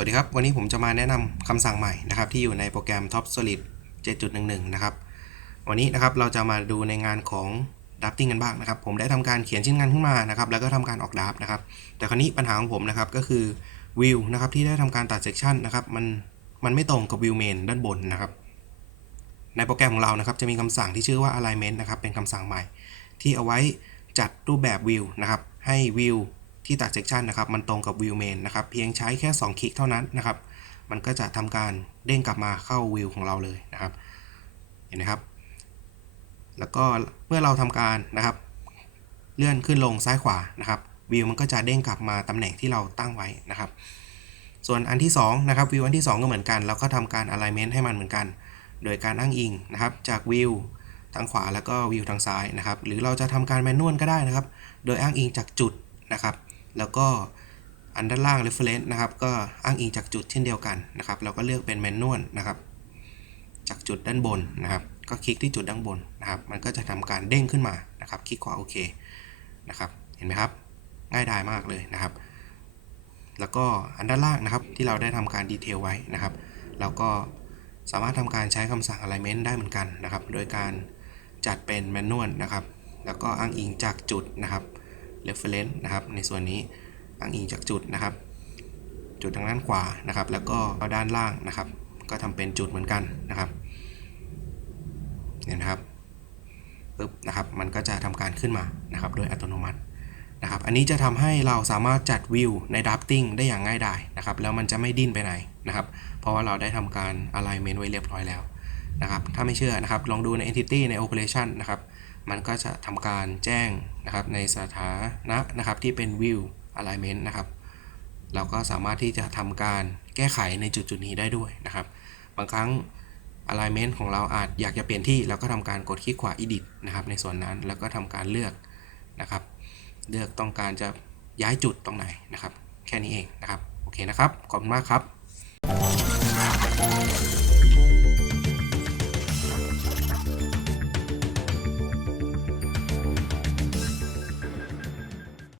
วัสดีครับ วันนี้ผมจะมาแนะนำคำสั่งใหม่นะครับ ที่อยู่ในโปรแกรม Top Solid 7.11 นะครับ วันนี้นะครับเราจะมาดูในงานของ drafting กันบ้างนะครับ ผมได้ทำการเขียนชิ้นงานขึ้นมานะครับ แล้วก็ทำการออกดราฟนะครับ แต่คราวนี้ปัญหาของผมนะครับก็คือ view นะครับที่ได้ทำการตัด section นะครับมันมันไม่ตรงกับ view main ด้านบนนะครับ ในโปรแกรมของเรานะครับจะมีคำสั่งที่ชื่อว่า alignment นะครับเป็นคำสั่งใหม่ ที่เอาไว้จัดรูปแบบ view นะครับให้ view ที่ตัด section นะครับ มันตรงกับ view main นะครับ เพียงใช้แค่ 2 คลิกเท่านั้นนะครับ มันก็จะทำการเด้งกลับมาเข้า view ของเราเลยนะครับ เห็นไหมครับ แล้วก็เมื่อเราทำการนะครับ เลื่อนขึ้นลงซ้ายขวานะครับวิวมันก็จะเด้งกลับมาตำแหน่งที่เราตั้งไว้นะครับ ส่วนอันที่2นะครับวิวอันที่ 2 ก็เหมือนกัน เราก็ทำการ alignment ให้มันเหมือนกัน โดยการอ้างอิงนะครับ จากวิวทางขวาแล้วก็วิวทางซ้ายนะครับ หรือเราจะทำการแมนนวลก็ได้นะครับ โดยอ้างอิงจากจุด นะครับ แล้วก็อันด้านล่าง reference นะครับก็อ้างอิงจากจุดเช่นเดียวกันนะครับ เราก็เลือกเป็นแมนนวลนะครับ จากจุดด้านบนนะครับ ก็คลิกที่จุดด้านบนนะครับ มันก็จะทำการเด้งขึ้นมานะครับ คลิกขวาโอเคนะครับ เห็นไหมครับ ง่ายดายมากเลยนะครับ แล้วก็อันด้านล่างนะครับที่เราได้ทำการดีเทลไว้นะครับ เราก็สามารถทำการใช้คำสั่ง alignment ได้เหมือนกันนะครับ โดยการจัดเป็นแมนนวลนะครับ แล้วก็อ้างอิงจากจุดนะครับ reference นะครับ ในส่วนนี้อ้างอิงจากจุดนะครับ จุดทางด้านขวานะครับ แล้วก็ด้านล่างนะครับ ก็ทำเป็นจุดเหมือนกันนะครับเนี่ยนะครับปึ๊บนะครับ มันก็จะทำการขึ้นมานะครับ โดยอัตโนมัตินะครับ อันนี้จะทำให้เราสามารถจัดวิวใน drafting ได้อย่างง่ายดายนะครับ แล้วมันจะไม่ดิ้นไปไหนนะครับ เพราะว่าเราได้ทำการ alignment ไว้เรียบร้อยแล้ว นะครับถ้าไม่เชื่อนะครับลองดูใน entity ใน operation นะครับมันก็จะทำการแจ้งนะครับในสถานะนะครับที่เป็น view alignment นะครับเราก็สามารถที่จะทำการแก้ไขในจุดจุดนี้ได้ด้วยนะครับ บางครั้ง alignment ของเราอาจอยากจะเปลี่ยนที่เราก็ทำการกดคลิกขวา edit นะครับในส่วนนั้นแล้วก็ทำการเลือกนะครับ เลือกต้องการจะย้ายจุดตรงไหนนะครับ แค่นี้เองนะครับ โอเคนะครับ ขอบคุณมากครับ